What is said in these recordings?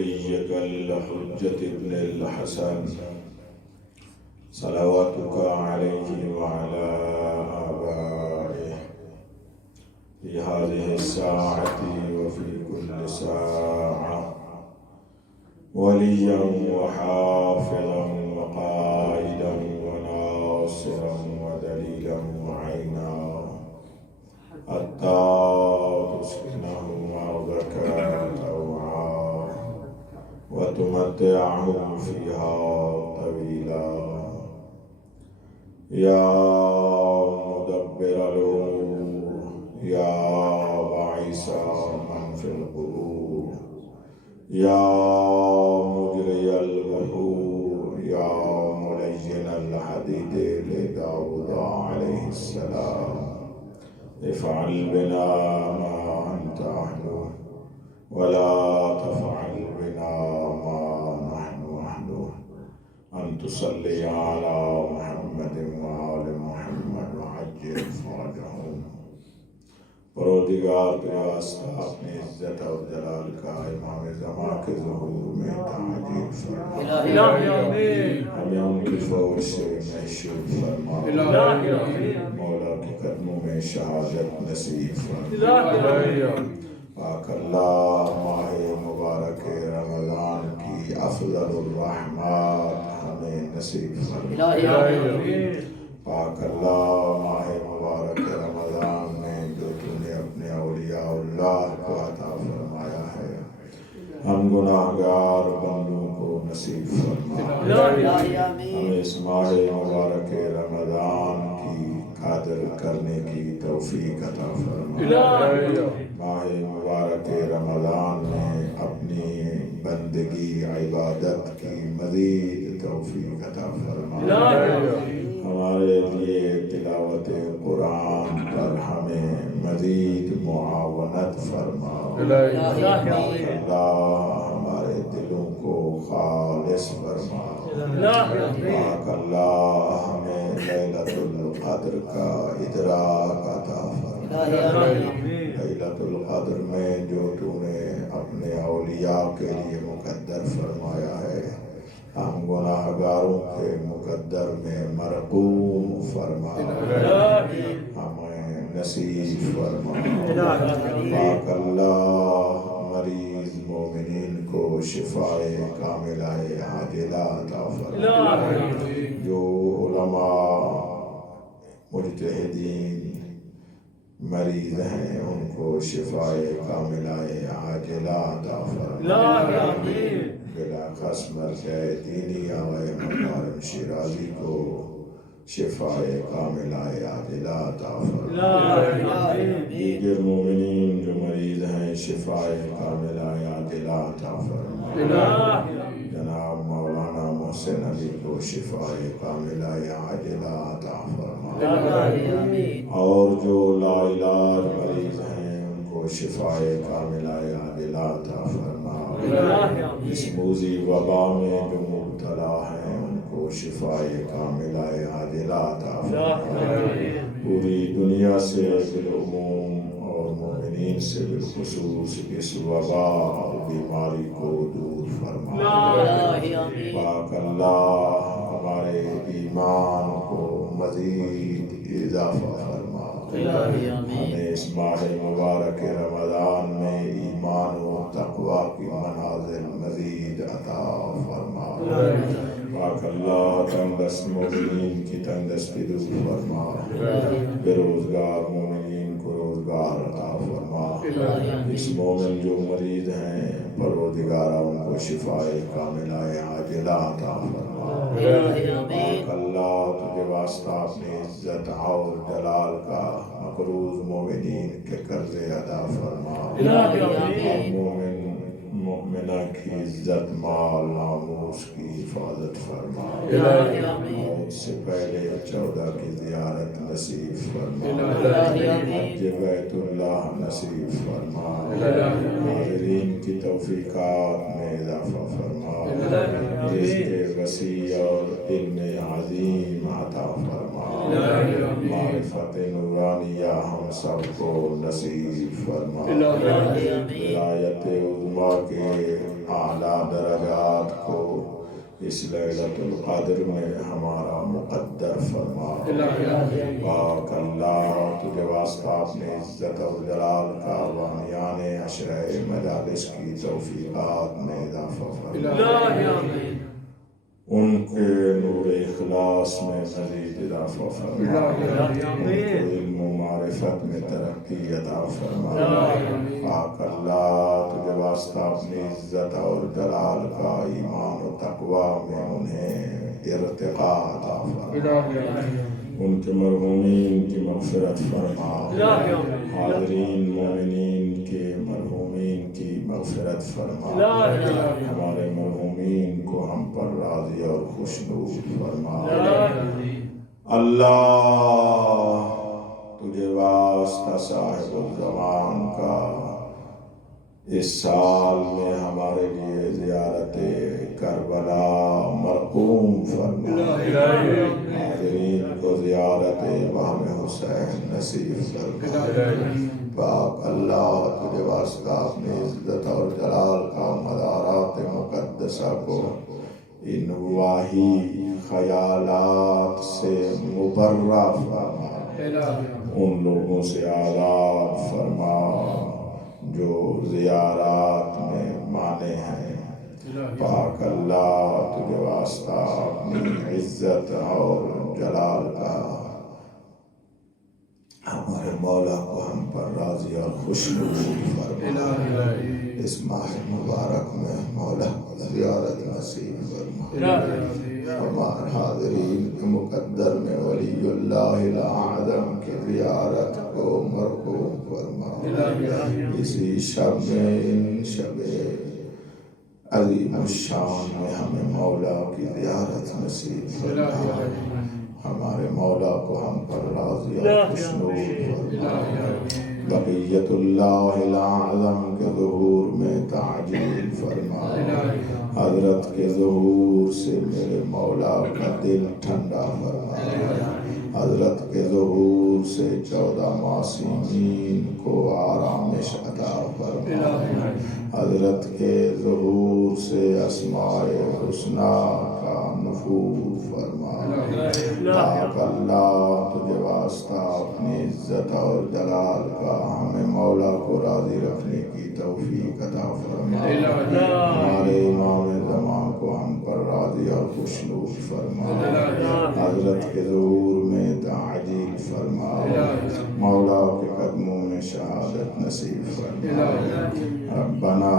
وليك الحجة ابن الحسن صلواتك عليه وعلى آبائه في هذه الساعة وفي كل ساعة وليا وحافظا وقائدا وناصرا ودليلا وعينا حتى تسكنه أرضك طوعا وتمتعه فيها طويلا يا مدبر الأمور يا باعث من في القبور يا مجري البحور يا ملين الحديد لداود عليه السلام افعل بنا ما أنت أهله ولا تفعل بنا ما نحن أهله أن تصلي على محمد وآل محمد وعجل فرجهم پروردگار کے واسطہ اپنی عزت اور جلال کا امام زمان کے ظہور میں تعجیل فرما ہمیں ان کی فوج سے محشور فرما مولا کے قدموں میں شہادت نصیب فرما پاک اللہ ماہ مبارک رمضان کی افضل الرحمات ہمیں نصیب فرما پاک اللہ ماہ مبارک رمضان میں جو تو نے اپنے اولیاء اللہ کو عطا فرمایا ہے ہم گناہگار بندوں کو نصیب فرما ہمیں اس ماہ مبارک رمضان کی قدر کرنے کی توفیق عطا فرما ماہ مبارک رمضان میں اپنی بندگی عبادت کی مزید توفیق عطا فرما ہمارے لیے تلاوت قرآن پر ہمیں مزید معاونت فرما اللہ ہمارے دلوں کو خالص فرما پاک اللہ ہمیں لیلۃ القدر کا ادراک عطا فرما لیلۃ القدر میں جو تو نے اپنے اولیاء کے لیے مقدر فرمایا ہے ہم گناہگاروں کے مقدر میں مرقوم فرما ہمیں نصیب فرما پاک اللہ مریض مومنین کو شفائے کاملہ عاجلہ عطا فرما جو علماء مجتہدین مریض ہیں ان کو شفائے کاملہ عاجلہ عطا فرما بلاخص مرجع دینی آقای مکارم شیرازی کو شفائے کاملہ عاجلہ عطا فرما دیگر مومنین جو مریض ہیں شفائے کاملہ عاجلہ عطا فرما جناب مولانا محسن علی کو شفائے کاملہ عاجلہ عطا فرما اور جو لا علاج مریض ہیں ان کو شفائے کاملہ عاجلہ عطا فرما اس موذی وبا میں جو مبتلا ہیں ان کو شفائے کاملہ عاجلہ عطا فرما پوری دنیا سے بالعموم اور مومنین سے بالخصوص اس وبا اور بیماری کو دور فرما پاک اللہ ہمارے ایمان کو مزید اضافہ فرما ہمیں اس ماہ مبارک رمضان میں ایمان و تقوی کی منازل مزید عطا فرما پاک اللہ تندرست مومنین کی تندرستی دور فرما بے روزگار مومنین کو روزگار عطا فرما اس مومن جو مریض ہیں پروردگارہ ان کو شفائے کاملہ عاجلہ عطا فرما پاک اللہ تجھے واسطہ اپنی عزت اور جلال کا مقروض مومنین کے قرضے ادا فرما مومن مؤمنہ کی عزت مال ناموس کی حفاظت فرما موت سے پہلے 14 کی زیارت نصیب فرما حج بیت اللہ نصیب فرما حاضرین کی توفیقات میں اضافہ فرما رزق وسیع اور علم عظیم عطا فرما معرفت نورانیہ ہم سب کو نصیب فرما ولایت عظمیٰ کے اعلیٰ اس لیلۃ القدر میں ہمارا مقدر فرما۔ پاک اللہ تجھے واسطہ اپنے عزت اور جلال کا بامیان عشرہ مجالس کی توفیقات میں اضافہ فرما، ان کے نور اخلاص میں مزید اضافہ فرما، ان کو علم و معرفت میں ترقی عطا فرما۔ پاک اللہ تجھے واسطہ اپنی عزت اور جلال کا ایمان و تقوی میں انہیں ارتقاء عطا فرما، ان کے مرحومین کی مغفرت فرما، حاضرین مومنین کے مرحومین کی مغفرت فرما، ہمارے مرحومین کو ہم پر راضی اور خوشنود فرما۔ اللہ تجھے واسطہ صاحب الزمان کا اس سال میں ہمارے لیے زیارت کربلا مرقوم فرما، حاضرین کو زیارت امام حسین نصیب فرما۔ پاک اللہ تجھے واسطہ اپنی عزت اور جلال کا مزارات مقدسہ کو ان واہی خیالات سے مبرہ فرما، ان لوگوں سے آزاد فرما جو زیارات میں مانے ہیں۔ پاک اللہ تجھے واسطہ اپنی عزت اور جلال کا ہمارے مولا کو ہم پر راضی اور خوشنود فرما، اس ماہ مبارک میں مولا زیارت نصیب فرما، ہمارے حاضرین کے مقدر میں ولی اللہ الاعظم کی زیارت کو مرقوم فرما، اسی شب میں ان شب عظیم الشان میں ہمیں مولا کی زیارت نصیب فرما، ہمارے مولا کو ہم پر راضی اور خوشنود فرما، بقیت اللہ الاعظم کے ظہور میں تعجیل فرما، حضرت کے ظہور سے میرے مولا کا دل ٹھنڈا فرما، حضرت کے ظہور سے 14 معصومین کو آرامش عطا فرما، حضرت کے ظہور سے اسماء الحسنی کا نفوذ فرما۔ پاک اللہ تجھے واسطہ اپنی عزت اور جلال کا ہمیں مولا کو راضی رکھنے کی توفیق عطا فرما، ہمارے امام زمان کو ہم پر راضی اور خوشنود فرما، حضرت کے ظہور میں تعجیل فرما، مولا کے قدموں میں شہادت نصیب فرما۔ ربنا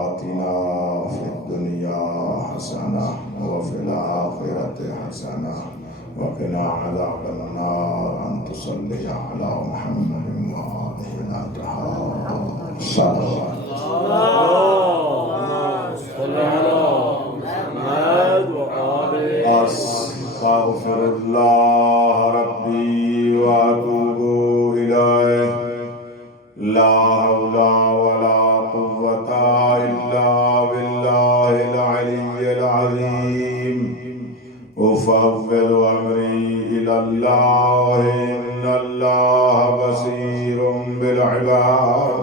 آتنا فی الدنیا حسنہ وفی الآخرۃ حسنہ وقنا عذاب النار، ان تصلی علی محمد وآلہ الأطہار صلوات استغفر اللہ ربی واتوب الیہ، لا حول ولا قوة الا باللہ العلی العظیم، افوض امری الی اللہ ان اللہ بصیر بالعباد،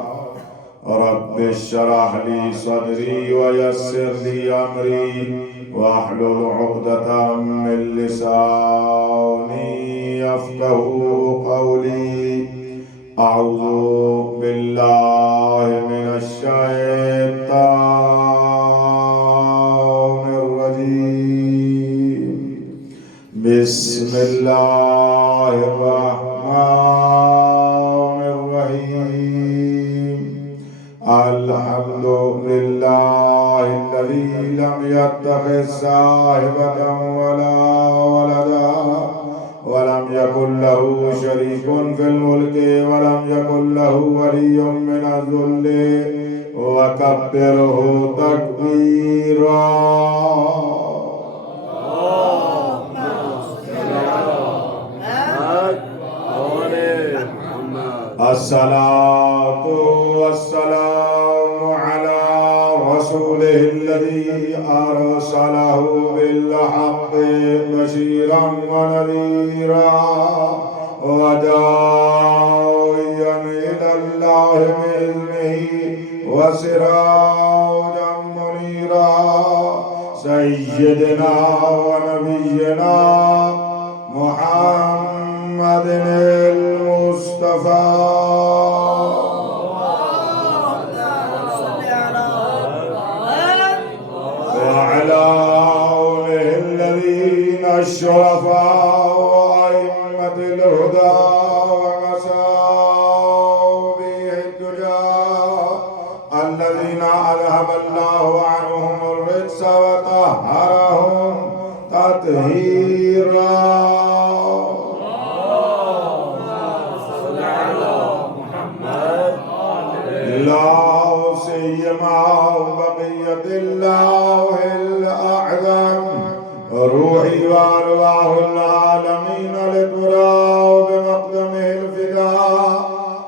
رب اشرح لی صدری ویسر لی امری واحلل عقدة من لسانی یفقهوا قولی، اعوذ باللہ من الشیطان الرجیم، بسم اللہ الرحمن الرحیم، الحمد للہ الذی لم يتخذ صاحبة ولا ولدا ولم يكن له شريك في الملك ولم يكن له ولي من الذل وكبره تكبيرا۔ الصلاة والسلام على رسوله الذي أرسله بالحق بشيرا ونذيرا وداعيا إلى الله بإذنه وسراجا منيرا، سيدنا ونبينا محمد المصطفى وعلى آله الذين الشرفاء وأئمة الهدى ومصابيح الدجى الذين أذهب الله عنهم الرجس وطهرهم تطهيرا. لا سيما بقية الله الأعظم روحي وأرواح العالمين لتراه بمقدمه الفداء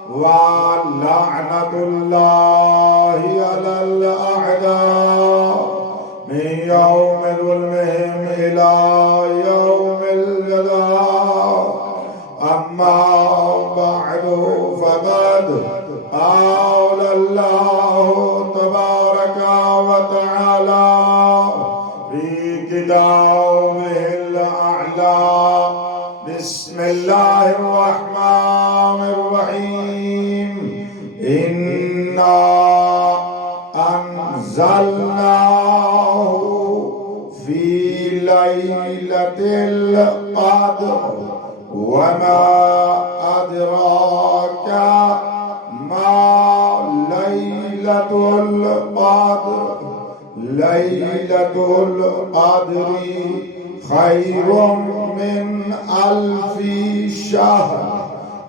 ولعنة الله على الأعداء من يوم ظلمهم إلى يوم الجزاء. أما بعد فقد قال الله تبارك وتعالى في كتابه الأعلى بسم الله الرحمن الرحيم إنا أنزلناه في ليلة القدر وما أدراك ما ليلة القدر. ليلة القدر خير من 1000 شهر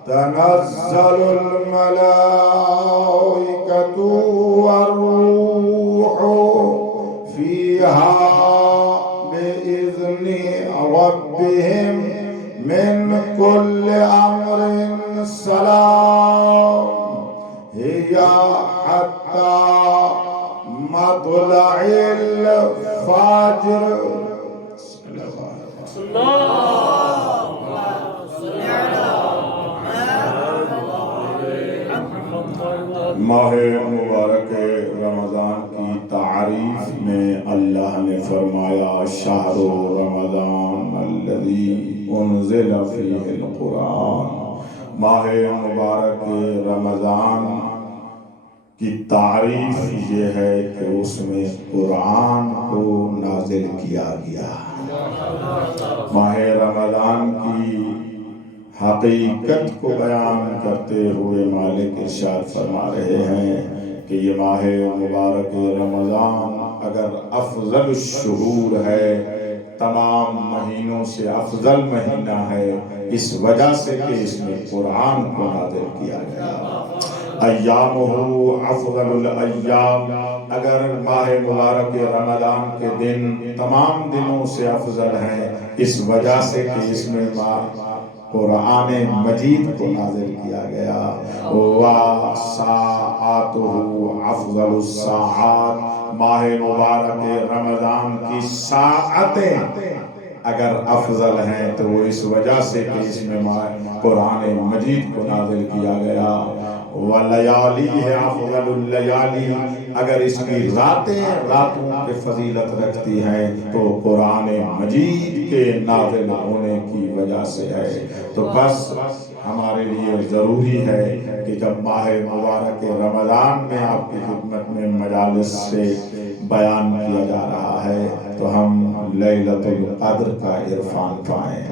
تنزل الملائكة والروح فيها بإذن ربهم من كل أمر سلام هي حتى مطلع الفجر. ماہ مبارک رمضان کی تعریف میں اللہ نے فرمایا شہر رمضان الذی انزل فیہ القرآن. ماہ مبارک رمضان کی تعریف یہ ہے کہ اس میں قرآن کو نازل کیا گیا. ماہ رمضان کی حقیقت کو بیان کرتے ہوئے مالک ارشاد فرما رہے ہیں کہ یہ ماہ مبارک رمضان اگر افضل الشہور ہے، تمام مہینوں سے افضل مہینہ ہے، اس وجہ سے کہ اس میں قرآن کو نازل کیا گیا. ایامہ افضل الایام، اگر ماہ مبارک رمضان کے دن تمام دنوں سے افضل ہیں اس وجہ سے کہ اس میں قرآن مجید کو نازل کیا گیا. وَسَاعَاتُهُ أَفْضَلُ السَّاعَاتِ، ماہ مبارک رمضان کی ساعتیں اگر افضل ہیں تو وہ اس وجہ سے کہ اس میں قرآن مجید کو نازل کیا گیا. وَلَيَالِهِ أَفْضَلُ اللَّيَالِي، اگر اس کی راتیں راتوں کی فضیلت رکھتی ہیں تو قرآن مجید کے نازل ہونے کی وجہ سے ہے. تو بس ہمارے لیے ضروری ہے کہ جب ماہ مبارک رمضان میں آپ کی خدمت میں مجالس سے بیان کیا جا رہا ہے تو ہم لیلۃ القدر کا عرفان پائیں.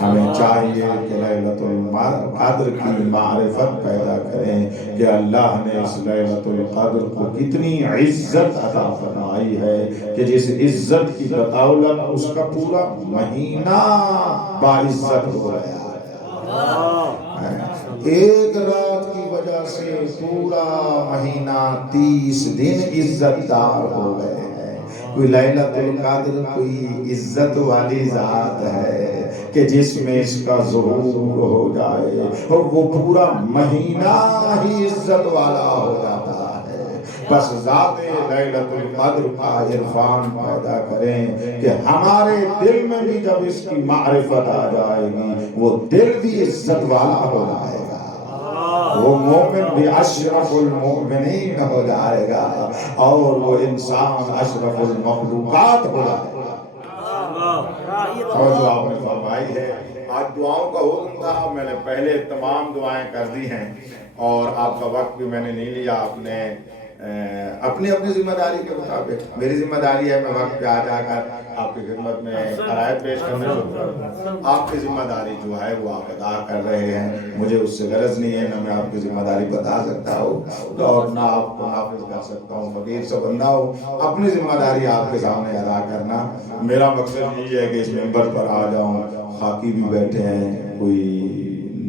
ہمیں چاہیے کہ لیلۃ القدر کی معرفت پیدا کریں کہ اللہ نے اس لیلۃ القدر کو کتنی عزت عطا فرمائی ہے کہ جس عزت کی بدولت اس کا پورا مہینہ باعزت ہو گیا. ایک رات کی وجہ سے پورا مہینہ 30 دن عزت دار ہو گئے ہیں. کوئی لیلۃ القدر کوئی عزت والی ذات ہے کہ جس میں اس کا ظہور ہو جائے اور وہ پورا مہینہ ہی عزت والا ہو جاتا ہے. بس ذات لیلۃ القدر کا عرفان پیدا کریں کہ ہمارے دل میں بھی جب اس کی معرفت آ جائے گی وہ دل بھی عزت والا ہو جائے گا. وہ مومن بھی اشرف المؤمنین ہو جائے گا اور وہ انسان اشرف المخلوقات ہو جائے گا۔ جو آپ نے فرمائی ہے، آج دعاؤں کا حکم تھا، میں نے پہلے تمام دعائیں کر دی ہیں اور آپ کا وقت بھی میں نے نہیں لیا۔ آپ نے اپنی ذمہ داری کے مطابق، میری ذمہ داری ہے میں وقت پہ آ جا کر آپ کی خدمت میں عرائض پیش کرنے کو، آپ کی ذمہ داری جو ہے وہ آپ ادا کر رہے ہیں، مجھے اس سے غرض نہیں ہے، نہ میں آپ کی ذمہ داری بتا سکتا ہوں اور نہ آپ کو نافذ کر سکتا ہوں، فقیر سے بندہ ہوں، اپنی ذمہ داری آپ کے سامنے ادا کرنا۔ میرا مقصد یہ ہے کہ اس ممبر پر آ جاؤں، خاکی بھی بیٹھے ہیں، کوئی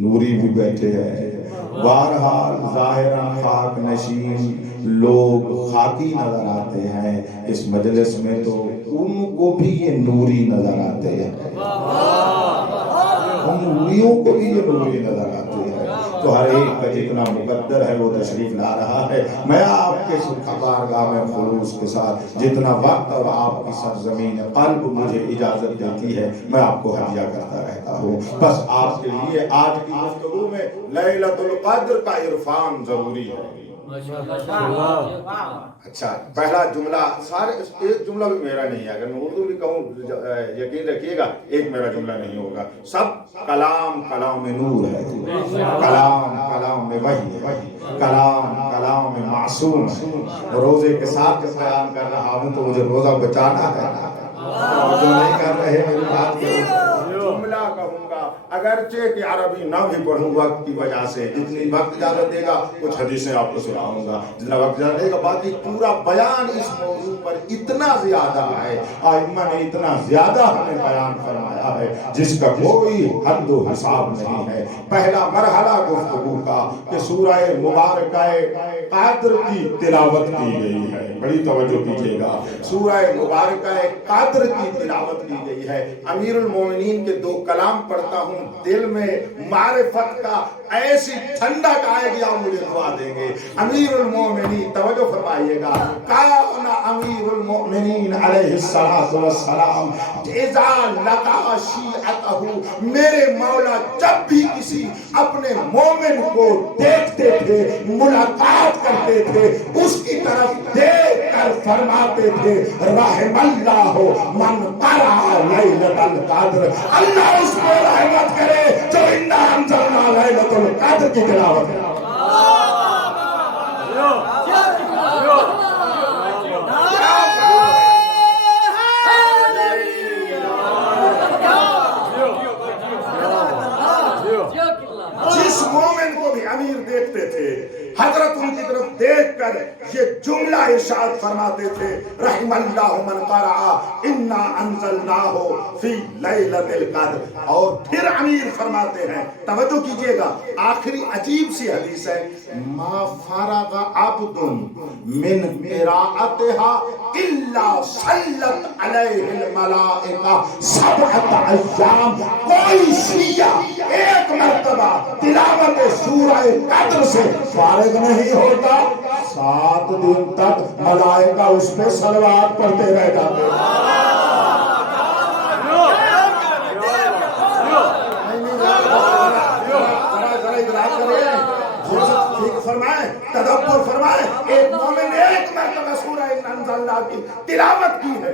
نوری بھی بیٹھے ہیں، بہرحال ظاہراً خاک نشین لوگ خاکی نظر آتے ہیں، اس مجلس میں تو ان کو بھی یہ نوری نظر آتے ہیں، ان نوریوں کو بھی یہ نوری نظر آتے ہیں۔ تو ہر ایک کا جتنا مقدر ہے وہ تشریف لا رہا ہے۔ میں آپ کے بارگاہ میں خلوص کے ساتھ جتنا وقت اور آپ کی سرزمین قلب مجھے اجازت دیتی ہے میں آپ کو ہدیہ کرتا رہتا ہوں۔ بس آپ کے لیے آج کی گفتگو میں لیلۃ القدر کا عرفان ضروری ہے۔ اچھا، پہلا جملہ، سارے ایک جملہ بھی میرا نہیں ہے، اگر میں اردو بھی کہوں یقین رکھیے گا ایک میرا جملہ نہیں ہوگا، سب کلام نور ہے، کلام میں وحی ہے، کلام میں معصوم ہے۔ روزے کے ساتھ جب بیان کر رہا ہوں تو مجھے روزہ بچانا ہے، جو نہیں کر رہے میری بات کے جملہ کہوں گا، اگرچہ کہ عربی نہ بھی پڑھوں وقت کی وجہ سے، جتنی وقت اجازت دے گا کچھ حدیثیں آپ کو سناؤں گا، جتنا وقت اجازت دے گا، باقی پورا بیان اس موضوع پر اتنا زیادہ ہے، ائمہ نے اتنا زیادہ ہمیں بیان فرمایا ہے جس کا کوئی حد و حساب نہیں ہے۔ پہلا مرحلہ گفتگو کا کہ سورہ مبارکہ قدر کی تلاوت کی گئی ہے، بڑی توجہ کیجیے گا، سورہ مبارکہ قدر کی تلاوت کی گئی ہے۔ امیر المومنین کے دو کلام پڑھتا ہوں، دل میں معرفت کا ایسی ٹھنڈک آئے گی اور مجھے دعا دیں گے۔ امیر المومنین، توجہ فرمائیے گا، کان امیر المومنین علیہ السلام اذا لقا شیعتہ، میرے مولا جب بھی کسی اپنے مومن کو دیکھتے تھے، ملاقات کرتے تھے، اس کی طرف دیکھ کر فرماتے تھے رحم اللہ من قرأ لیلۃ القدر، اللہ اس کو رحمت کرے جو انا انزلنا لیلۃ القدر کی تلاوت ہے۔ جس مومن کو بھی امیر دیکھتے تھے، حضرت ان کی طرف دیکھ کر یہ جملہ ارشاد فرماتے تھے رحم اللہ من قرأ انا انزلناہ فی لیلۃ القدر، اور پھر امیر فرماتے ہیں، توجہ کیجئے گا، آخری عجیب سی حدیث ہے، ما فرغ عبد من قراءتها الا صلت علیہ الملائکہ سبعۃ ایام، کوئی شیعہ ایک مرتبہ تلاوت سورہ قدر سے فارغ نہیں ہوتا، 7 دن تک ملائکہ اس پہ صلوات پڑھتے رہ جاتے ہیں۔ فرمائے، تدبر فرمائے، ایک مومن ایک مرتبہ سورہ انزلنا کی تلاوت کی ہے،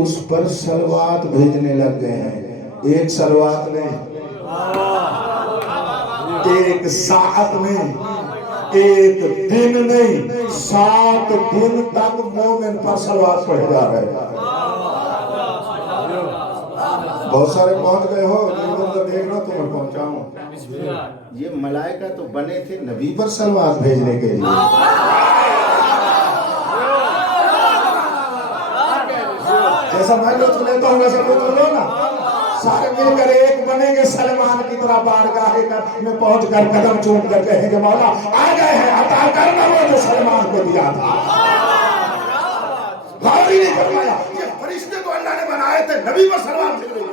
اس پر صلوات بھیجنے لگ گئے ہیں، ایک صلوات نہیں، ایک ساعت نہیں، ایک دن نہیں، 7 دن تک مومن پر صلوات پڑھے جا رہے ہیں۔ بہت سارے پہنچ گئے ہو، دیکھ لو تو میں پہنچا ہوں۔ یہ ملائکہ تو بنے تھے نبی پر صلوات بھیجنے کے لیے، جیسا میں لطف لیتا ہوں ویسا لطف لو نا، سارے مل کر ایک بنیں گے، سلمان کی طرح بارگاہ میں پہنچ کر قدم چوم کر کہیں گے مولا آ گئے ہیں، عطا کرنا وہ جو سلمان کو دیا تھا۔ غور ہی نہیں فرمایا، یہ فرشتے تو اللہ نے بنائے تھے نبی پر صلوات بھیج رہے ہیں۔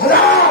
1000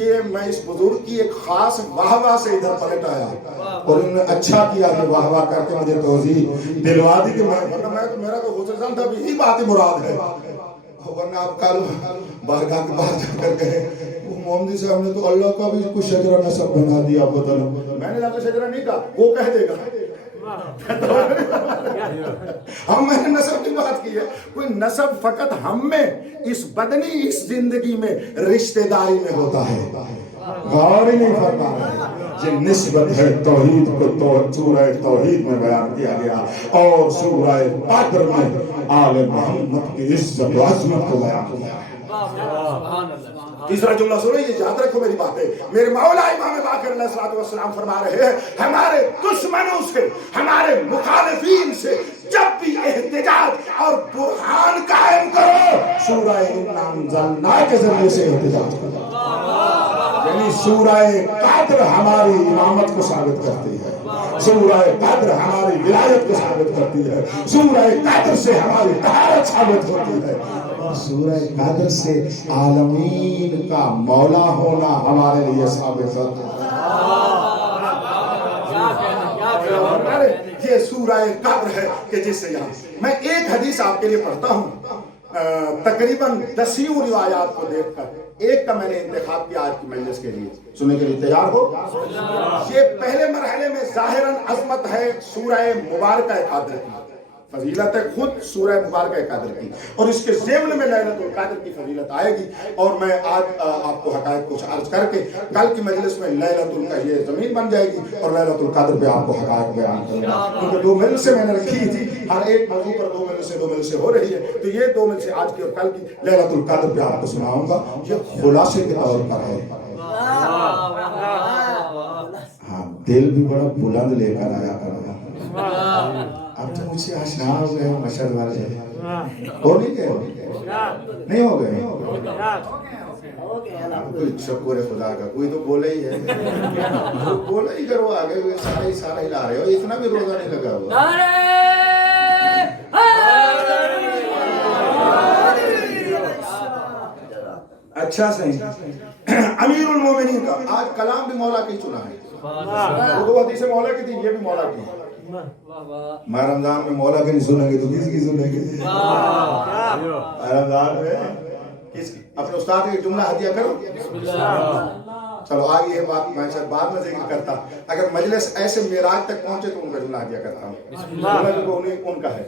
یہ میں اس بزرگ کی ایک خاص واہ واہ سے ادھر پلٹ آیا اور انہوں نے اچھا کیا کہ واہ واہ کر کے مجھے توضیح دلوا دی کہ میرا تو حسن تھا یہی بات مراد ہے. ورنہ آپ کل بارگاہ کے باہر جا کر کہے محمدی صاحب نے تو اللہ کا بھی کچھ شجرہ نسب بنا دیا بدل. میں نے آپ شجرہ نہیں کہا, وہ کہہ دے گا. ہم میں نے نسب کی بات کی ہے. کوئی نسب فقط ہم میں اس بدنی اس زندگی میں رشتہ داری میں ہوتا ہے. غور ہی نہیں فرما رہے. یہ نسبت ہے توحید کو سورہ توحید میں بیان کیا گیا اور سورہ قدر میں آل محمد کی عزت و عظمت کو بیان کیا ہے. تیسرا جملہ سنو, یہ یاد رکھو میری بات ہے. میرے مولا امام باقر علیہ الصلوۃ والسلام فرما رہے ہیں ہمارے دشمنوں سے ہمارے مخالفین سے جب بھی احتجاج اور برہان قائم کرو سورہ انا انزلنا کے ذریعے سے احتجاج کرو. یعنی سورہ قدر ہماری امامت کو ثابت کرتی ہے, سورہ قدر ہماری ولایت کو ثابت کرتی ہے, سورہ قدر سے ہماری طہارت ثابت ہوتی ہے, سورہ قدر سے عالمین کا مولا ہونا ہمارے لیے ثابت ہوتا ہے. یہ سورہ قدر ہے کہ جس سے یہاں میں ایک حدیث آپ کے لیے پڑھتا ہوں. تقریباً 10 روایات کو دیکھ کر ایک کا میں نے انتخاب کیا آج کی مجلس کے لیے. سننے کے لیے تیار ہو؟ یہ پہلے مرحلے میں ظاہراً عظمت ہے سورہ مبارکہ قدر کی, فضیلت ہے خود سورہ مبارکہ قدر کی, اور اس کے ضمن میں لیلۃ القدر کی فضیلت آئے گی. اور میں آج آپ کو حقائق کچھ عرض کر کے کل کی مجلس میں لیلۃ القدر یہ زمین بن جائے گی اور لیلۃ القدر پہ آپ کو حقائق بیان کروں گا, کیونکہ 2 مجلسیں میں نے رکھی تھی, ہر ایک موضوع پر 2 مجلسیں ہو رہی ہے, تو یہ 2 مجلسیں آج کی اور کل کی لیلۃ القدر پہ آپ کو سناؤں گا. یہ خلاصے کے طور پر ہے. ہاں دل بھی بڑا بلند لے کر آیا کرو. اب تو مجھ سے آشنا ہو گئے مشہد والے ہو نہیں گئے, نہیں ہو گئے. کوئی شکر خدا کا, کوئی تو بولے ہی ہے, بولے ہی کرو آگے, سارا ہی لا رہے ہو, اتنا بھی روزہ نہیں لگا ہوا. اچھا صحیح. امیر المومنین کا آج کلام بھی مولا کی چنا ہے. وہ 2 حدیثیں مولا کی تھی, یہ بھی مولا کی. میں رمضان میں مولا کی نہیں سنیں گے تو کس کی سنیں گے؟ رمضان میں کس کی؟ اپنے استاد کا جملہ ہدیہ کرو. چلو آگے یہ بات میں شاید بعد میں ذکر کرتا. اگر مجلس ایسے معراج تک پہنچے تو ان کا جملہ ہدیہ کرتا ہوں. جملہ جو ان کا ہے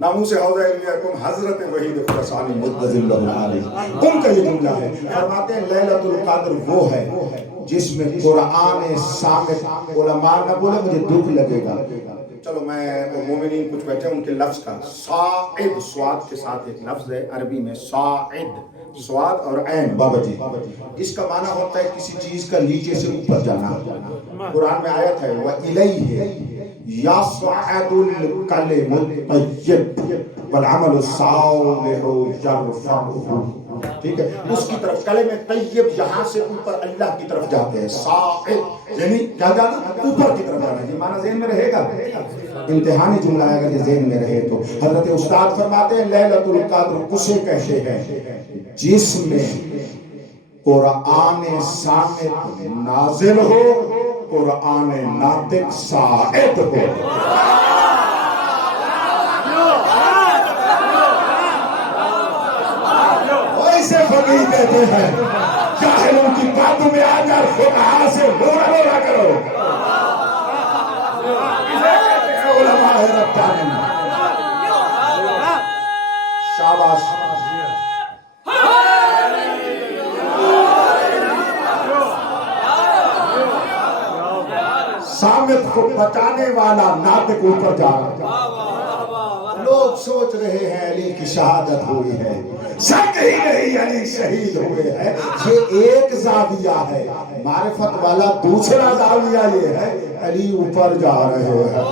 ناموس حوضہ علمیہ حضرت وحید خراسانی مدظل علی, ان کا یہ جملہ ہے. فرماتے ہیں لیلۃ القدر وہ ہے جس میں قرآن صامت, علماء نہ بولے مجھے دکھ لگے گا. چلو میں مومنین کچھ بیٹھے ان کے لفظ کا صاعد, سواد کے ساتھ ایک لفظ ہے عربی میں صاعد, سواد اور عین بابا جی, اس کا معنی ہوتا ہے کسی چیز کا نیچے سے اوپر جانا. قرآن میں آیت ہے وَإِلَيْهِ يَصْعَدُ الْكَلِمُ الطَّيِّبُ وَالْعَمَلُ الصَّالِحُ يَرْفَعُهُ. ٹھیک ہے, اس کی طرف کلمہ طیب یہاں سے اوپر اللہ کی طرف جاتے ہیں. صاعد یعنی کیا جانا, اوپر کی طرف جانا. یہ معنی ذہن میں رہے گا, امتحانی جملہ ہے اگر یہ ذہن میں رہے تو. حضرت استاد فرماتے ہیں لیلۃ القدر اسے کہتے ہیں جس میں قرآن صامت نازل ہو, قرآن ناطق صاعد ہو. ایسے فقیہ کہتے ہیں جاہلوں کی باتوں میں آ کر فقہا سے بولا کرو. علماء ربانی شاباش. صامت کو بچانے والا ناطق اوپر جا رہا. لوگ سوچ رہے ہیں علی کی شہادت ہوئی ہے, شک ہی نہیں علی شہید ہوئے ہیں. یہ ایک زاویہ ہے. معرفت والا دوسرا زاویہ یہ ہے علی اوپر جا رہے ہیں.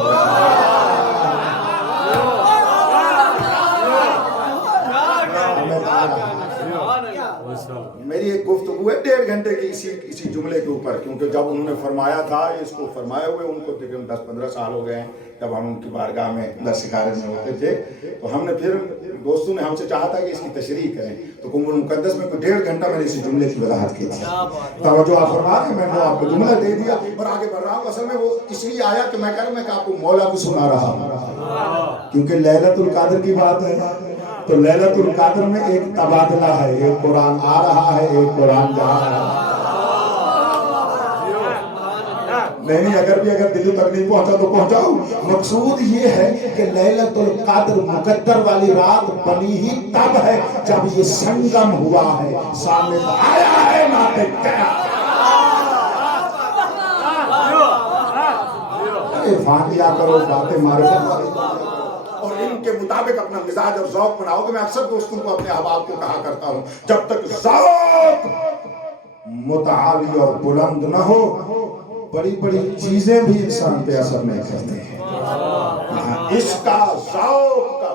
میری ایک گفتگو ہے 1.5 گھنٹے کی اسی جملے کے اوپر، کیونکہ جب انہوں نے فرمایا تھا، اس کو فرمائے ہوئے ان کو تقریباً 10-15 سال ہو گئے ہیں، جب ہم ان کی بارگاہ میں درس گارج میں ہوتے تھے، تو ہم نے پھر دوستوں نے ہم سے چاہا تھا کہ اس کی تشریح کریں، تو قرآن المقدس میں کوئی 1.5 گھنٹہ میں نے اسی جملے کی وضاحت کی تھی۔ توجہ آپ فرما رہے ہیں، میں نے آپ کو جملہ دے دیا اور آگے بڑھ رہا ہوں۔ اصل میں وہ اس لیے آیا کہ میں کہہ رہا ہوں، میں آپ کو مولا کو سنا رہا ہوں، کیونکہ لیلۃ القدر کی بات ہے، تو لیلۃ القدر میں ایک تبادلہ ہے، ایک قرآن آ رہا ہے، ایک قرآن جا رہا ہے۔ نہیں اگر دل تک نہیں پہنچا تو پہنچاؤ۔ مقصود یہ ہے کہ لیلۃ القدر مقدر والی رات بنی ہی تب ہے جب یہ سنگم ہوا ہے، سامنے آیا ہے ناطق فاتحہ کرو، باتیں معرفت اور ان کے مطابق اپنا مزاج اور ذوق بناؤ۔ کہ میں اکثر دوستوں کو اپنے احباب کو کہا کرتا ہوں، جب تک ذوق متعالی اور بلند نہ ہو، بڑی بڑی چیزیں بھی انسان پہ اثر نہیں کرتے ہیں۔ اس کا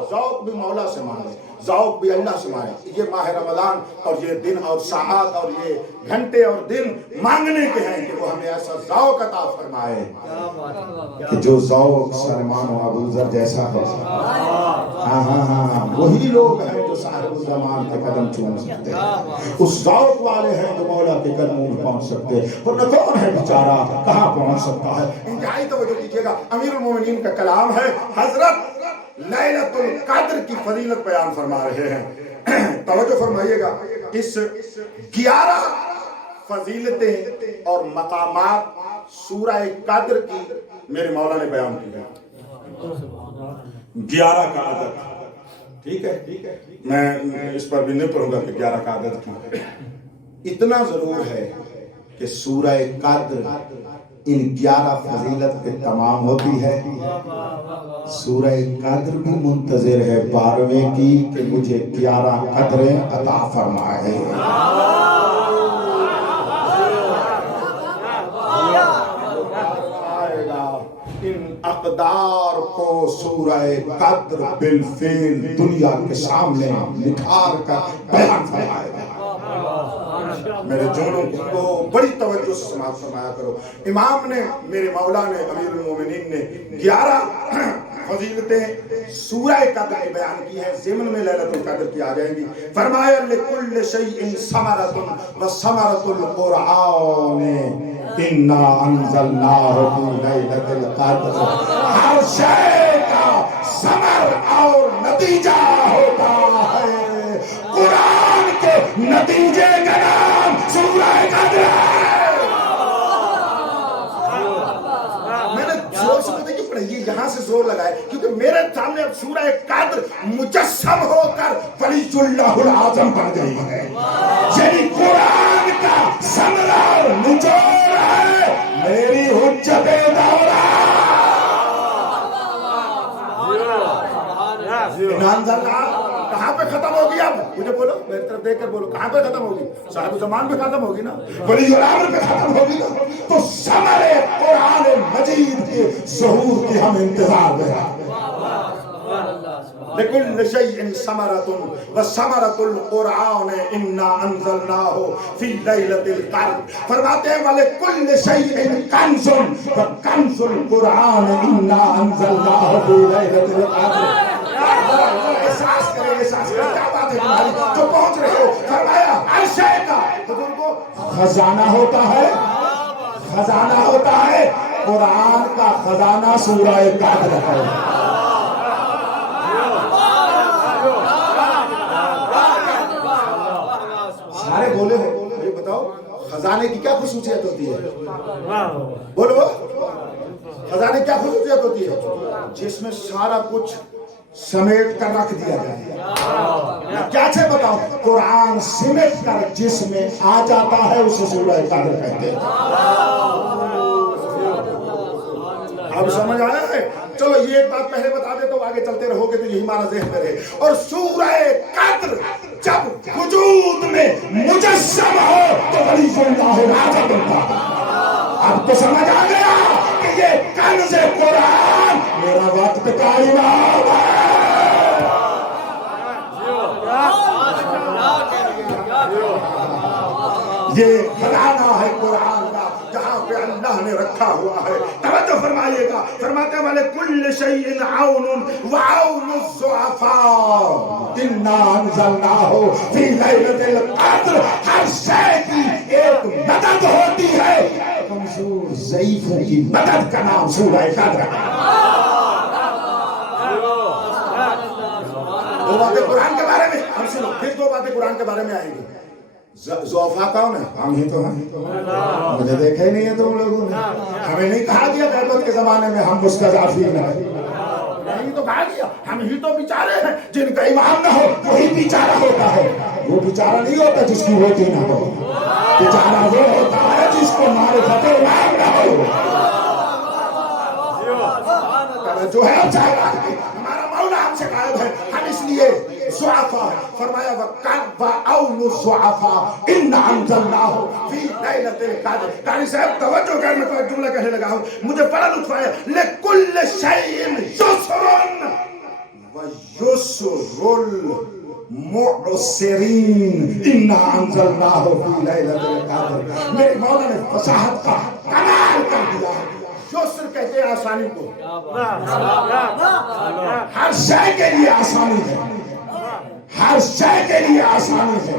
ذوق بھی مولا سے مانگے، ذوق بھی اللہ سے مانگے۔ یہ ماہ رمضان اور یہ دن اور ساعات اور یہ گھنٹے اور دن مانگنے کے ہیں کہ وہ ہمیں ایسا ذوق عطا فرمائے کہ جو ذوق سلمان و ابوذر جیسا ہے۔ ہاں وہی لوگ ہیں جو صاحب الزمان کے قدم چوم سکتے ہیں، اس ذوق والے ہیں جو مولا کے قدموں میں پہنچ سکتے ہیں، ورنہ کون ہے بیچارہ کہاں پہنچ سکتا ہے۔ انتہائی توجہ دیجیے گا، امیر المومنین کا کلام ہے، حضرت لیلۃ القدر کی فضیلت بیان فرما رہے ہیں۔ توجہ فرمائیے گا، اس 11 فضیلتیں اور مقامات سورہ قدر کی میرے مولا نے بیان کی ہے۔ 11 کا عدد، ٹھیک ہے، میں اس پر بھی نہیں پڑھوں گا کہ 11 کا عدد کیوں۔ اتنا ضرور ہے کہ سورہ قدر ان 11 فضیلت پہ تمام ہوتی ہے۔ سورہ قدر بھی منتظر ہے 12ویں کی کہ مجھے 11 قدریں عطا فرمائے۔ ان اقدار کو سورہ قدر بالفعل دنیا کے سامنے نکھار کر بیان فرمائے گا۔ میرے جونوں کو بڑی توجہ سے سماعت فرمایا کرو۔ امام نے، میرے مولا نے، امیر المومنین نے 11 فضیلتیں سورہ قدر میں بیان کی ہیں، ضمن میں لیلۃ القدر کی آ جائیں گی۔ فرمایا لِكُلِّ شَيْءٍ ثَمَرَةٌ وَثَمَرَةُ الْقُرْآنِ اِنَّا أَنزَلْنَاهُ فِي لَيْلَةِ الْقَدْرِ۔ ہر شے کا ثمر اور نتیجہ ہوتا ہے، قرآن کے نتیجے کا نام سورہ قدر ہے۔ میں نے زور سے پتہ کہ پڑھئیے، یہاں سے زور لگائے، کیونکہ میرے سامنے اب سورہ قدر مجسم ہو کر ولی اللہ العظم بن گئی ہے، یعنی قرآن کا ثمرہ اور نچوڑ ہے میری حجت دورہ۔ کہاں پہ ختم ہوگی؟ اب مجھے بولو، میری طرف دیکھ کر بولو، کہاں پہ ختم ہوگی؟ صاحب زمان پہ ختم ہوگی نا، ولی الامر پہ ختم ہوگی نا۔ تو ثمر قرآن مجید کے ظہور کی ہم انتظار میں ہیں۔ لِكُلِّ شَيْءٍ ثَمَرَةٌ وَثَمَرَةُ الْقُرْآنِ إِنَّا أَنزَلْنَاهُ فِي لَيْلَةِ الْقَدْرِ۔ فرماتے ہیں وَلِكُلِّ شَيْءٍ كَنْزٌ وَكَنْزُ الْقُرْآنِ إِنَّا أَنزَلْنَاهُ فِي لَيْلَةِ الْقَدْرِ۔ احساس کریں کیا بات ہے تمہاری جو پہنچ رہے ہو۔ فرمایا ہر شے کا بزرگوں خزانہ ہوتا ہے، خزانہ ہوتا ہے، قرآن کا خزانہ سورہ قدر ہے۔ سارے بولے ہو، یہ بتاؤ خزانے کی کیا خصوصیت ہوتی ہے؟ بولو، خزانے کیا خصوصیت ہوتی ہے؟ جس میں سارا کچھ سمیٹ کر رکھ دیا جائے۔ کیا چھے بتاؤ؟ قرآن سمیٹ کر جس میں آ جاتا ہے اسے سورہ قدر کہتے ہیں۔ اب سمجھ آیا ہے؟ چلو یہ ایک بات پہلے بتا دے تو آگے چلتے رہو گے تو یہی ہمارا ذہن میں رہے۔ اور سورہ قدر جب وجود میں مجسم ہو تو ولی اللہ راجہ بنتا ہے۔ اب تو سمجھ آ گیا کہ یہ کنز قرآن میرا وقت کا امام ہے۔ یہ خزانہ ہے قرآن کا جہاں پہ اللہ نے رکھا ہوا ہے. توجہ فرمائیے گا, فرماتے والے کل شیء عون وعون الضعفاء انا انزلناہ فی لیلۃ القدر. ہر شے کی ایک مدد ہوتی ہے, کمزور ضعیفوں کی مدد کا نام سورہ قدر ہے. دو باتیں قرآن کے بارے میں ہم سنو, پھر دو باتیں قرآن کے بارے میں آئیں گی. ضعفاء کون ہے؟ ہم ہی تو ہیں. مجھے دیکھا ہی نہیں ہے تم لوگوں نے. ہمیں نہیں کہا گیا غیبت کے زمانے میں ہم مستضعفین ہیں, نہیں تو کہا گیا ہم ہی تو بیچارے ہیں جن کا ایمان نہ ہو وہی بیچارہ ہوتا ہے. وہ بیچارہ نہیں ہوتا جس کی روٹی نہ ہو, بیچارہ وہ ہوتا ہے جس کو معرفت ایمان نہ ہو. جو ہے ہمارا مولا ہم سے غائب ہے, ہم اس لیے ضعفاء ہے. فرمایا وَعَوْنُ الضُّعَفَاءِ إِنَّا أَنزَلْنَاهُ فِي لَيْلَةِ الْقَدْرِ. قاری صاحب توجہ کر, میں تو ایک جملہ کہنے لگا ہوں, مجھے بڑا لطف آیا. لِكُلِّ شَيْءٍ يُسْرٌ وَيُسْرُ الْمُعْسِرِينَ إِنَّا أَنزَلْنَاهُ فِي لَيْلَةِ الْقَدْرِ. میرے مولا نے فصاحت کا کمال کر دیا. یسر کہتے ہیں آسانی کو, ہر شے کے لیے آسانی ہے, ہر شے کے لیے آسانی ہے.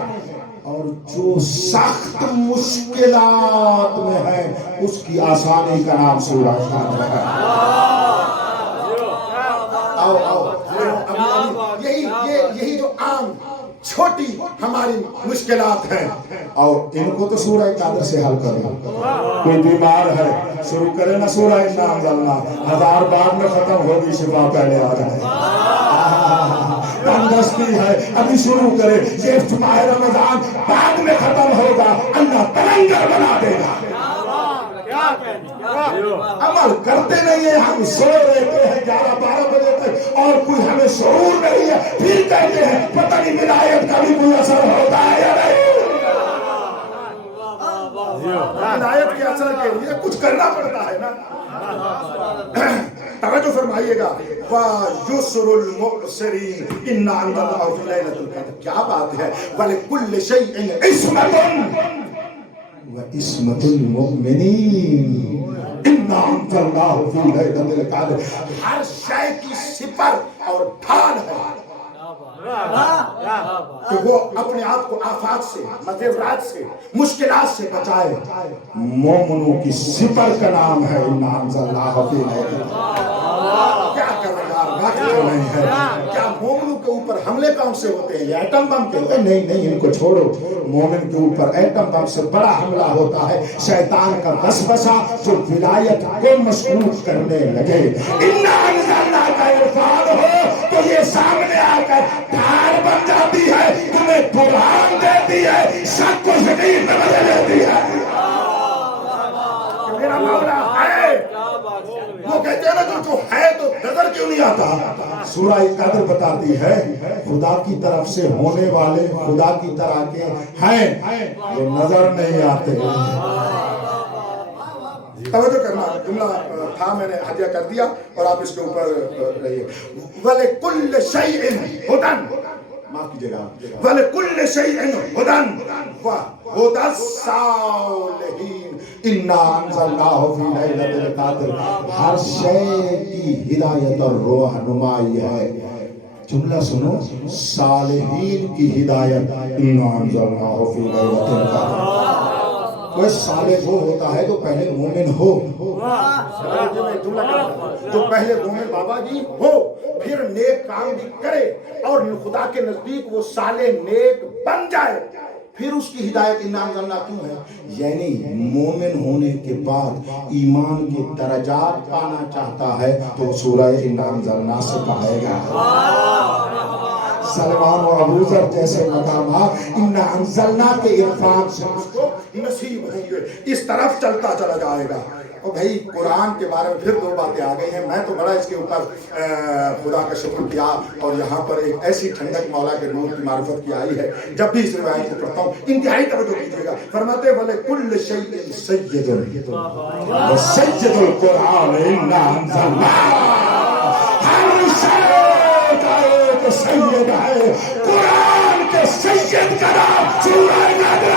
اور جو سخت مشکلات میں ہے اس کی آسانی کا نام سورہ قدر ہے. آؤ یہی جو عام چھوٹی ہماری مشکلات ہیں, اور ان کو تو سورہ قدر سے حل کرو. کوئی بیمار ہے شروع کرے نا سورہ انا انزلنا, 1000 بعد میں ختم ہوگی, شفا پہلے آ جائے. تندرستی ہے ابھی شروع کرے, یہ ماہ رمضان بعد میں ختم ہوگا, اللہ تلنگر بنا دے گا. عمل کرتے نہیں ہیں, ہم سو رہتے ہیں 11-12 بجے تک اور کوئی ہمیں شعور نہیں ہے, پھر کہتے ہیں پتہ نہیں ولایت کا بھی کوئی اثر ہوتا ہے یا نہیں. ولایت کے اثر کے لیے کچھ کرنا پڑتا ہے نا. توجہ فرمائیے گا, وَيُسْرُ الْمُعْسِرِينَ إِنَّا أَنزَلْنَاهُ فِي لَيْلَةِ الْقَدْرِ. کیا بات ہے, وَلِكُلِّ شَيْءٍ عِصْمَةٌ وَعِصْمَةُ الْمُؤْمِنِينَ إِنَّا أَنزَلْنَاهُ فِي لَيْلَةِ الْقَدْرِ. ہر شے کی سپر اور ڈھال ہے کہ وہ اپنے آپ کو آفات سے, مضرات سے, مشکلات سے بچائے. مومنوں کی سپر کا نام ہے اِنَّا أَنزَلْنَاهُ فِي لَيْلَةِ الْقَدْرِ. کیا کر رہا نہیں ہے, کیا مومنوں کے اوپر حملے کون سے ہوتے ہیں؟ یہ ایٹم بم کے ہوتے ہیں. نہیں, ان کو چھوڑو. مومن کے اوپر ایٹم بم سے بڑا حملہ ہوتا ہے شیطان کا وسوسہ جو ولایت کو مشکوک کرنے لگے. اِنَّا أَنزَلْنَا کا عرفان ہو تو یہ سامنے آ کر دھار بن جاتی ہے, تمہیں برہان دیتی ہے, شک کو یقین میں بدل دیتی ہے. میرا مولا ہے, وہ کہتے ہیں نا جو ہے تو نظر کیوں نہیں آتا. سورہ قدر بتاتی ہے خدا کی طرف سے ہونے والے خدا کی طرح کے ہیں جو نظر نہیں آتے. توجہ کرنا, جملہ تھا میں نے ہدیہ کر دیا اور آپ اس کے اوپر رہیے. وَلِكُلِّ شَيْءٍ هُدًى, معاف کیجیے گا, وَلِكُلِّ شَيْءٍ هُدًى وَهُدًى الصَّالِحِينَ إِنَّا أَنزَلْنَاهُ فِي لَيْلَةِ الْقَدْرِ. ہر شے کی ہدایت اور رہنمائی ہے. جملہ سنو, صالحین کی ہدایت. إِنَّا أَنزَلْنَاهُ فِي لَيْلَةِ الْقَدْرِ. وہ صالح وہ ہوتا ہے جو پہلے مومن ہو, جو پہلے مومن بابا جی ہو, پھر نیک کام بھی کرے اور خدا کے نزدیک وہ صالح نیک بن جائے, پھر اس کی ہدایت اِنَّا أَنزَلْنَا کیوں ہے؟ یعنی مومن ہونے کے بعد ایمان کے درجات پانا چاہتا ہے تو سورہ اِنَّا أَنزَلْنَا سے پائے گا. سلمان و ابو ذر جیسے مقامات اِنَّا أَنزَلْنَا کے عرفان سے اس کو نصیب ہوں گے, اس طرف چلتا چلا جائے گا. اور بھائی قرآن کے بارے میں پھر دو باتیں آ گئی ہیں. میں تو بڑا اس کے اوپر خدا کا شکر کیا, اور یہاں پر ایک ایسی ٹھنڈک مولا کے نور کی معرفت کی آئی ہے. جب بھی اس روایت کو پڑھتا ہوں انتہائی توجہ کیجیے گا. فرماتے وَلِكُلِّ شَيْءٍ سَيِّدٌ وَسَيِّدُ الْقُرْآنِ إِنَّا أَنزَلْنَاهُ. ہر شے کا ایک سید ہے, قرآن کے سید کا نام سورہ قدر.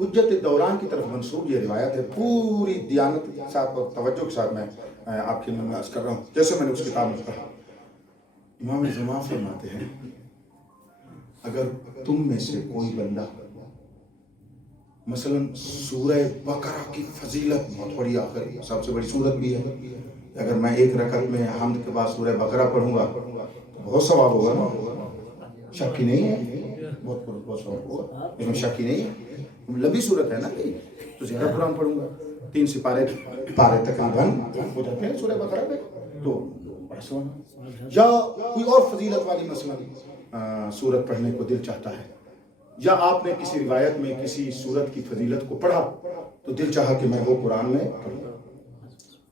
حجت دوران کی طرف منسوب یہ روایت ہے. پوری دیانت کے ساتھ اور توجہ کے ساتھ میں آپ کی خدمت میں عرض کر رہا ہوں. جیسے میں نے اس کتاب میں پڑھا, امام زمان فرماتے ہیں اگر تم میں سے کوئی بندہ مثلا سورہ بقرہ کی فضیلت بہت بڑی, آخر سب سے بڑی سورت بھی ہے, اگر میں ایک رکعت میں حمد کے بعد سورہ بقرہ پڑھوں گا تو بہت ثواب ہوگا نا, شک ہی نہیں ہے, بہت ثواب ہوگا, اس میں شک ہی نہیں ہے. لمبی صورت ہے نا, تو زیادہ قرآن پڑھوں گا, 3 سپارے تقریباً ہو جاتے ہیں سورہ بقرہ پہ, تو بڑا ثواب. یا کوئی اور فضیلت والی مثلا سورت پڑھنے کو دل چاہتا ہے, یا آپ نے کسی روایت میں کسی سورت کی فضیلت کو پڑھا تو دل چاہا کہ میں وہ قرآن میں پڑھوں.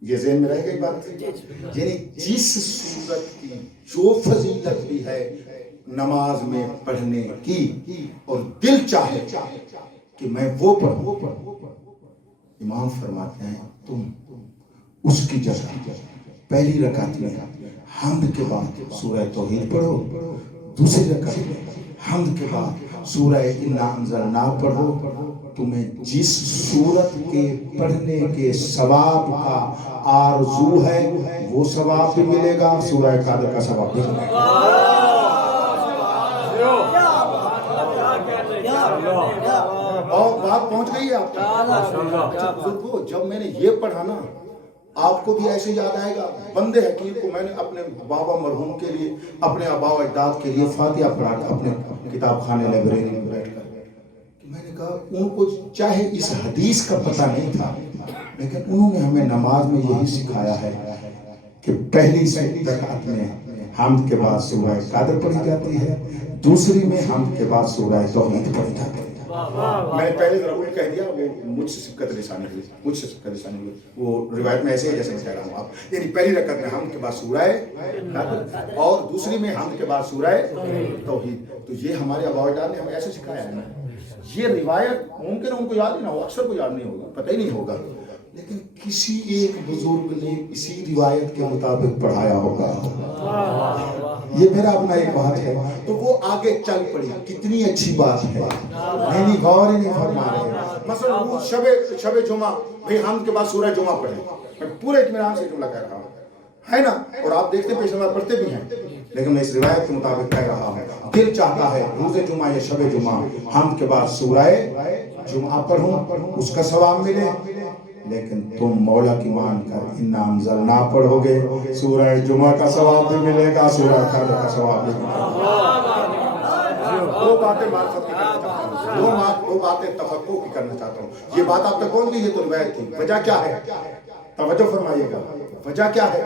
یہ ذہن میں رہ گئی بات, یعنی جس سورت کی جو فضیلت بھی ہے نماز میں پڑھنے کی اور دل چاہے کہ میں وہ پڑھوں, امام فرماتے ہیں تم اس کی جگہ پہلی رکعت میں حمد کے بعد سورہ توحید پڑھو, دوسری رکعت میں حمد کے بعد سورہ انا انزلنا پڑھو. تمہیں جس سورت کے پڑھنے کے ثواب کا آرزو ہے وہ ثواب بھی ملے گا, سورہ قادر کا ثواب بھی ملے گا. اور بات پہنچ گئی ہے آپ کو. جب میں نے یہ پڑھا نا, آپ کو بھی ایسے یاد آئے گا. بندے حکیم کو میں نے اپنے بابا مرحوم کے لیے, اپنے آبا و اجداد کے لیے فاتحہ پڑھا تھا اپنے کتاب خانے لائبریری میں بیٹھ کر. میں نے کہا ان کو چاہے اس حدیث کا پتہ نہیں تھا, لیکن انہوں نے ہمیں نماز میں یہی سکھایا ہے کہ پہلی رکعت میں حمد کے بعد سورہ قادر پڑھی جاتی ہے, دوسری میں حمد کے بعد سورہ توحید پڑھی جاتی ہے. میں نے پہلے ذرا الٹ کہہ دیا, وہ مجھ سے سبقت لسانی ہوئی, وہ روایت میں ایسے ہے جیسے میں کہہ رہا ہوں آپ. یعنی پہلی رکعت میں حمد کے بعد سورہ قادر اور دوسری میں حمد کے بعد سورہ توحید. تو یہ ہمارے آبا و اجداد نے ہمیں ایسے سکھایا ہے نا. یہ روایت ممکن ہے ان کو یاد ہی نہ ہو, اکثر کو یاد نہیں ہوگا, پتہ ہی نہیں ہوگا, لیکن کسی ایک بزرگ نے اسی روایت کے مطابق پڑھایا ہوگا. یہ میرا اپنا ایک بات ہے. تو وہ آگے چل پڑی, کتنی اچھی بات ہے, نہیں غور ہی نہیں فرما رہے. مثلا وہ شب جمعہ, بھئی حمد کے بعد سورہ جمعہ پڑھیں, میں پورے اطمینان سے جملہ کہہ رہا ہوں, ہے نا, اور آپ دیکھتے پیش نماز پڑھتے بھی ہیں, لیکن میں اس روایت کے مطابق کہہ رہا ہوں. دل چاہتا ہے روز جمعہ یا شب جمعہ حمد کے بعد سورہ جمعہ پڑھوں, اس کا ثواب ملے, لیکن تم مولا کی مان کر انا انزلنا پڑھو گے, سورہ جمعہ کا ثواب بھی ملے گا, سورہ قادر کا ثواب بھی ملے گا. دو باتیں معرفت کی کرنا چاہتا ہوں, دو باتیں تفقہ کی کرنا چاہتا ہوں. یہ بات آپ تک کون دی, یہ تو روایت تھی. وجہ کیا ہے, توجہ فرمائیے گا, وجہ کیا ہے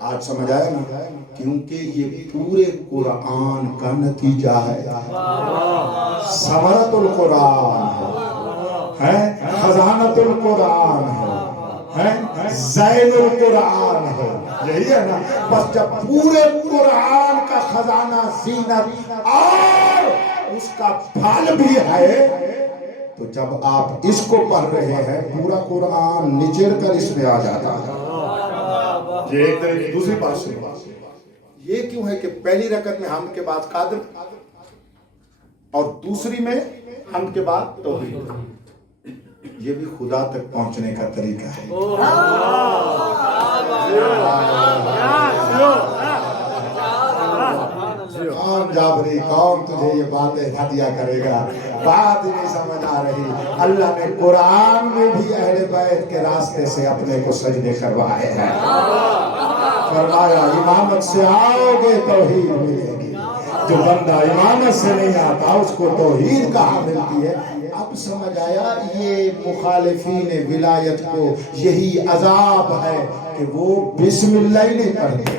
آج سمجھ آیا نا, کیونکہ یہ پورے قرآن کا نتیجہ ہے, ثمرۃ القرآن ہے, خزانۃ القرآن ہے, زین القرآن ہے, یہی ہے نا. بس جب پورے قرآن کا خزانہ زینت اور اس کا پھل بھی ہے, تو جب آپ اس کو پڑھ رہے ہیں پورا قرآن نچڑ کر اس میں آ جاتا ہے. یہ ایک طرح کی دوسری بات سنو, یہ کیوں ہے کہ پہلی رکعت میں حمد کے بعد قادر اور دوسری میں حمد کے بعد توحید, یہ بھی خدا تک پہنچنے کا طریقہ ہے. کون جابری, کون تجھے یہ باتیں ہدیہ کرے گا, بات نہیں سمجھ آ رہی. اللہ نے قرآن میں بھی اہل بیت کے راستے سے اپنے کو سجدے کروائے ہیں. فرمایا امامت سے آؤ گے توحید ملے گی, جو بندہ امامت سے نہیں آتا اس کو توحید کہاں ملتی ہے. اب سمجھ آیا یہ مخالفین ولایت کو یہی عذاب ہے کہ وہ بسم اللہ ہی نہیں پڑھتے.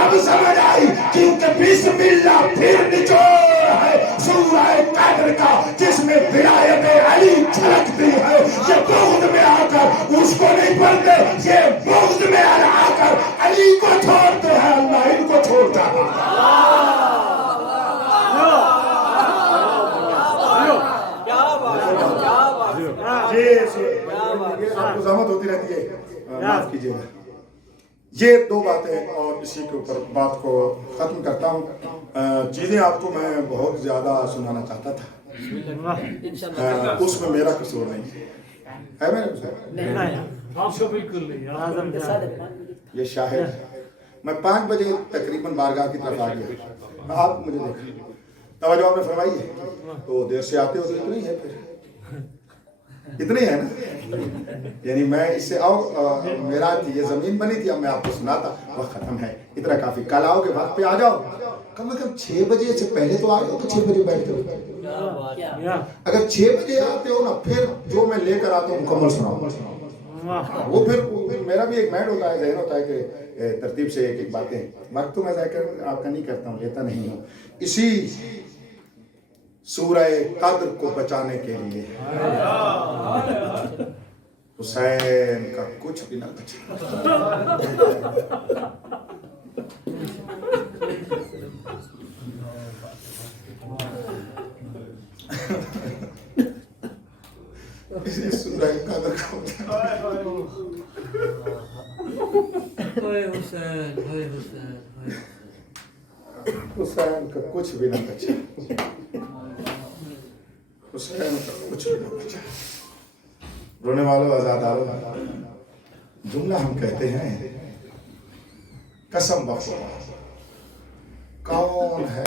اب سمجھ آئی, کیونکہ بسم اللہ پھر نچوڑ ہے سورہ قادر کا, جس میں ولایت علی جھلکتی ہے. یہ بغض میں آ کر اس کو نہیں پڑھتے, یہ بغض میں آ کر علی کو چھوڑتے ہیں, اللہ ان کو چھوڑتا ہے. آپ کو زحمت ہوتی رہتی ہے, معاف کیجیے گا. یہ دو باتیں اور اسی کے اوپر بات کو ختم کرتا ہوں. چیزیں آپ کو میں بہت زیادہ سنانا چاہتا تھا, اس میں میرا قصور نہیں ہے میرے قصور؟ آپ کو بالکل نہیں. یہ شاہد میں 5 بجے تقریباً بارگاہ کی طرف آ گیا, آپ مجھے دیکھیں, توجہ آپ نے فرمائی ہے, تو دیر سے آتے ہو تو اتنی ہے, پھر اتنی ہے نا, یعنی میں اس سے میرا یہ زمین بنی تھی, اب میں آپ کو سناتا, وقت ختم ہے, اتنا کافی, کل آؤ کے وقت پہ آ جاؤ, کم از کم 6 بجے سے پہلے تو آ جاؤ, تو 6 بجے بیٹھتے ہو. اگر 6 بجے آتے ہو نا, پھر جو میں لے کر آتا ہوں مکمل سناؤں. وہ پھر میرا بھی ایک مائنڈ ہوتا ہے, ذہن ہوتا ہے کہ ترتیب سے ایک ایک باتیں, وقت تو میں ذکر آپ کا نہیں کرتا ہوں, لیتا نہیں ہوں. اسی سورہ قدر کو بچانے کے لیے حسین کا کچھ بھی نہ بچا. اسی سورہ قدر کو حسین کا کچھ بھی نہ بچا, حسین کا کچھ بھی نہ بچا. رونے والوں, آزاداروں, جملہ ہم کہتے ہیں قسم بخدا, کون ہے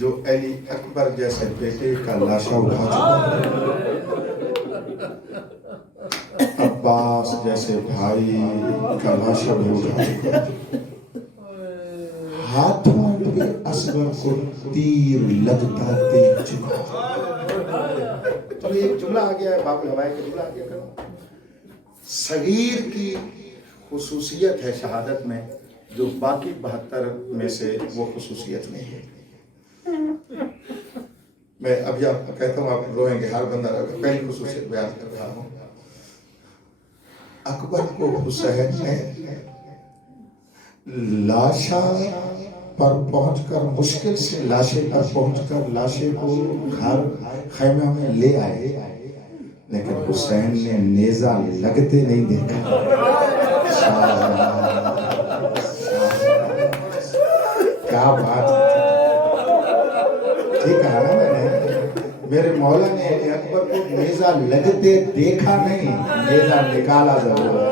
جو علی اکبر جیسے بیٹے کا لاشا اٹھا چکا, عباس جیسے بھائی کا لاشا بھی اٹھا چکا, ہاتھوں پہ اصغر کو تیر لگتا دیکھ چکا. تو ایک جملہ آ گیا ہے, باب الہوائے کا جملہ آ گیا کرو. صغیر کی خصوصیت ہے شہادت میں, جو باقی 72 میں سے وہ خصوصیت نہیں ہے. میں ابھی آپ کو کہتا ہوں, آپ روئیں گے, ہر بندہ روئے گا. پہلی خصوصیت بیان کر رہا ہوں. اکبر کو حسین نے لاشا پر پہنچ کر, مشکل سے لاشے پر پہنچ کر لاشے کو گھر خیمہ میں لے آئے, لیکن حسین نے نیزہ لگتے نہیں دیکھا. کیا بات ہے, ٹھیک ہے نا, میں نے میرے مولا نے اکبر کو نیزہ لگتے دیکھا نہیں, نیزہ نکالا ضرور ہے.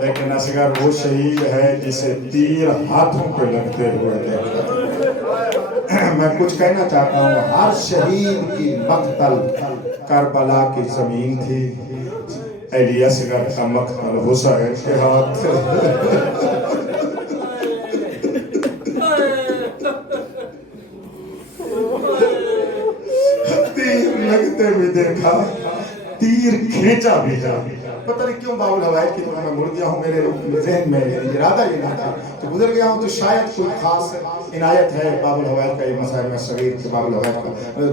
لیکن اصغر وہ شہید ہے جسے تیر ہاتھوں پہ لگتے ہوئے دیکھا. میں کچھ کہنا چاہتا ہوں, ہر شہید کی مقتل کربلا کی زمین تھی, علی اصغر کا مقتل حسین کے ہاتھ. تیر لگتے بھی دیکھا, تیر کھینچا بھی تھا. پتہ نہیں کیوں باب الہوائے کی طرح میں مڑ گیا ہوں, میرے ذہن میں ارادہ یہ نہ تھا, تو گزر گیا ہوں, تو شاید کوئی خاص عنایت ہے باب الہوائے کا. یہ مسائل میں صغیر کے باب الہوائے کا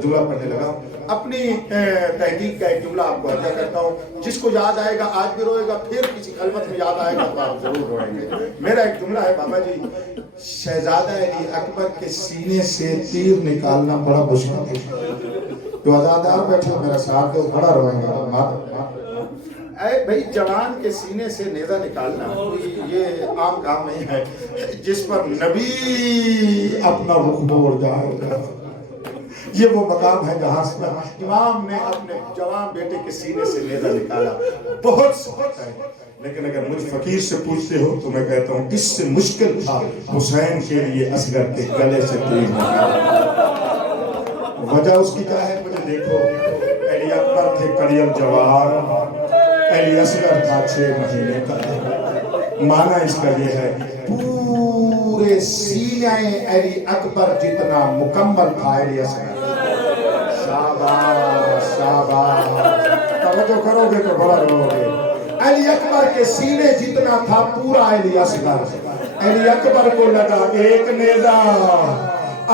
جملہ پڑھنے لگا. اپنی تحقیق کا ایک جملہ آپ کو عطا کرتا ہوں, جس کو یاد آئے گا آج بھی روئے گا, پھر کسی خلوت میں یاد آئے گا تو آپ ضرور روئیں گے. میرا ایک جملہ ہے بابا جی, شہزادہ علی اکبر کے سینے سے تیر نکالنا بڑا مشکل ہے. جو آزادار بیٹھے میرا ساتھ دے, بڑا روئیں گا. اے بھائی, جوان کے سینے سے نیزہ نکالنا یہ عام کام نہیں ہے, جس پر نبی اپنا رخ موڑ جائے گا. یہ وہ مقام ہے جہاں سے امام نے اپنے جوان بیٹے کے سینے سے نیزہ نکالا. بہت سخت ہے, لیکن اگر مجھ فقیر سے پوچھتے ہو تو میں کہتا ہوں اس سے مشکل تھا حسین کے لیے اصغر کے گلے سے تیر نکالنا. وجہ اس کی کیا ہے, مجھے دیکھو, علی اکبر تھے کڑیل جوار, علی اصغر تھا 6 مہینے کا. معنی اس کا یہ ہے, پورے سینہ علی اکبر جتنا مکمل تھا علی اصغر. شاباش شاباش, توجہ کرو گے تو بڑا رو گے. علی اکبر کے سینے جتنا تھا پورا علی اصغر. علی اکبر کو لگا ایک نیزہ,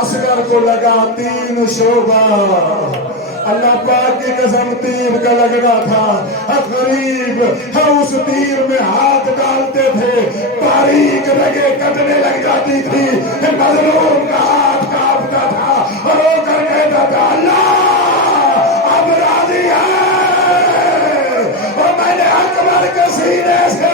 اصغر کو لگا 3 شعبہ. اللہ پاک کی قسم تیر کا لگنا تھا, غریب ہم اس تیر میں ہاتھ ڈالتے تھے, باریک رگیں کٹنے لگ جاتی تھی, مظلوم کا ہاتھ کانپتا تھا اور وہ کر کہتا تھا اللہ اب راضی ہے, اور میں نے اکبر کے سینے سے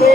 2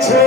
6